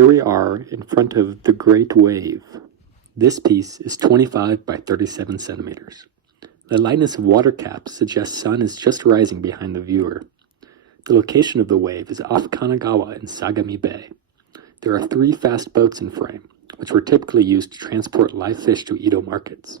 Here we are in front of the Great Wave. This piece is 25 by 37 centimeters. The lightness of water caps suggests sun is just rising behind the viewer. The location of the wave is off Kanagawa in Sagami Bay. There are 3 fast boats in frame, which were typically used to transport live fish to Edo markets.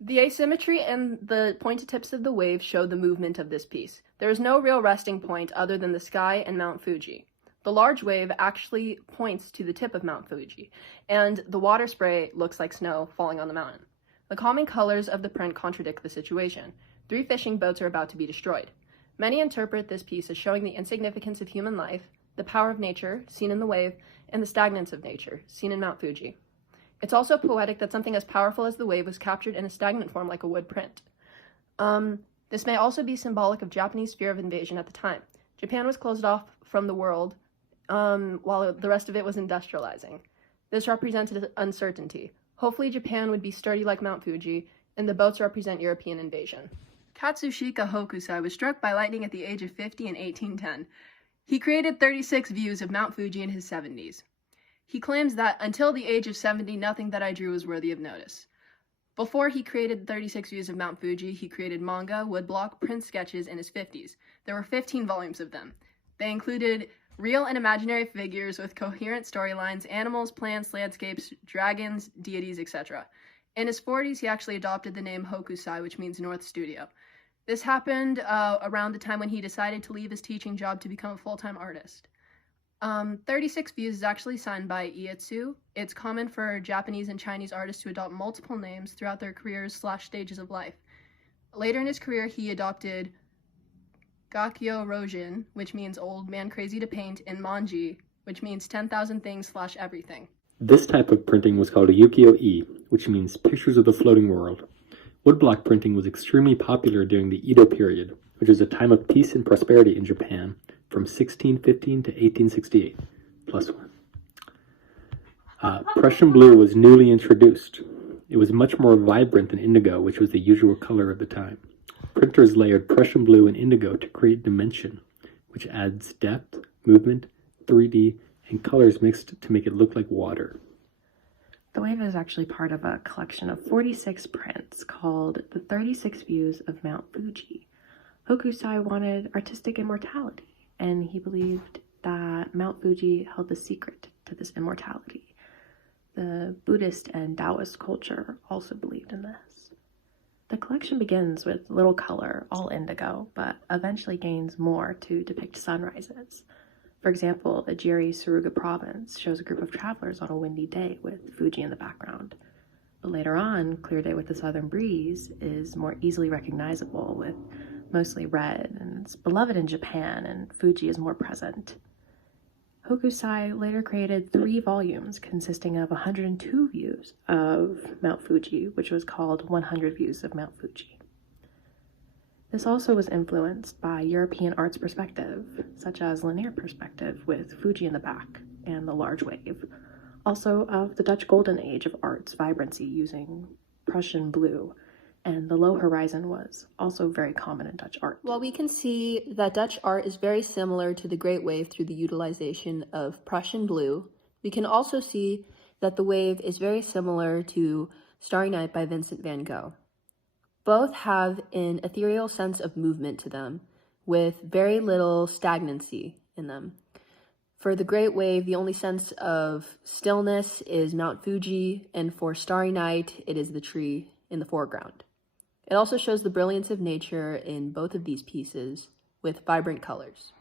The asymmetry and the pointed tips of the wave show the movement of this piece. There is no real resting point other than the sky and Mount Fuji. The large wave actually points to the tip of Mount Fuji, and the water spray looks like snow falling on the mountain. The calming colors of the print contradict the situation. 3 fishing boats are about to be destroyed. Many interpret this piece as showing the insignificance of human life, the power of nature, seen in the wave, and the stagnance of nature, seen in Mount Fuji. It's also poetic that something as powerful as the wave was captured in a stagnant form like a wood print. This may also be symbolic of Japanese fear of invasion at the time. Japan was closed off from the world while the rest of it was industrializing. This represented uncertainty. Hopefully Japan would be sturdy like Mount Fuji, and the boats represent European invasion. Katsushika Hokusai was struck by lightning at the age of 50 in 1810. He created 36 views of Mount Fuji in his 70s. He claims that until the age of 70, nothing that I drew was worthy of notice. Before he created 36 views of Mount Fuji, he created manga, woodblock, print sketches in his 50s. There were 15 volumes of them. They included real and imaginary figures with coherent storylines, animals, plants, landscapes, dragons, deities, etc. In his 40s, he actually adopted the name Hokusai, which means North Studio. This happened around the time when he decided to leave his teaching job to become a full-time artist. 36 views is actually signed by Ietsu. It's common for Japanese and Chinese artists to adopt multiple names throughout their careers/stages of life. Later in his career, he adopted Gakyo Rojin, which means old man crazy to paint, and Manji, which means 10,000 things/everything. This type of printing was called ukiyo-e, which means pictures of the floating world. Woodblock printing was extremely popular during the Edo period, which was a time of peace and prosperity in Japan, from 1615 to 1868, +1. Prussian blue was newly introduced. It was much more vibrant than indigo, which was the usual color of the time. Printers layered Prussian blue and indigo to create dimension, which adds depth, movement, 3D, and colors mixed to make it look like water. The wave is actually part of a collection of 46 prints called The 36 Views of Mount Fuji. Hokusai wanted artistic immortality, and he believed that Mount Fuji held the secret to this immortality. The Buddhist and Taoist culture also believed in this. The collection begins with little color, all indigo, but eventually gains more to depict sunrises. For example, the Jiri Suruga province shows a group of travelers on a windy day with Fuji in the background. But later on, Clear Day with the Southern Breeze is more easily recognizable with mostly red, and it's beloved in Japan, and Fuji is more present. Hokusai later created 3 volumes consisting of 102 views of Mount Fuji, which was called 100 Views of Mount Fuji. This also was influenced by European art's perspective, such as linear perspective with Fuji in the back and the large wave, also of the Dutch Golden Age of art's vibrancy using Prussian blue, and the low horizon was also very common in Dutch art. While we can see that Dutch art is very similar to the Great Wave through the utilization of Prussian blue, we can also see that the wave is very similar to Starry Night by Vincent van Gogh. Both have an ethereal sense of movement to them, with very little stagnancy in them. For the Great Wave, the only sense of stillness is Mount Fuji, and for Starry Night, it is the tree in the foreground. It also shows the brilliance of nature in both of these pieces with vibrant colors.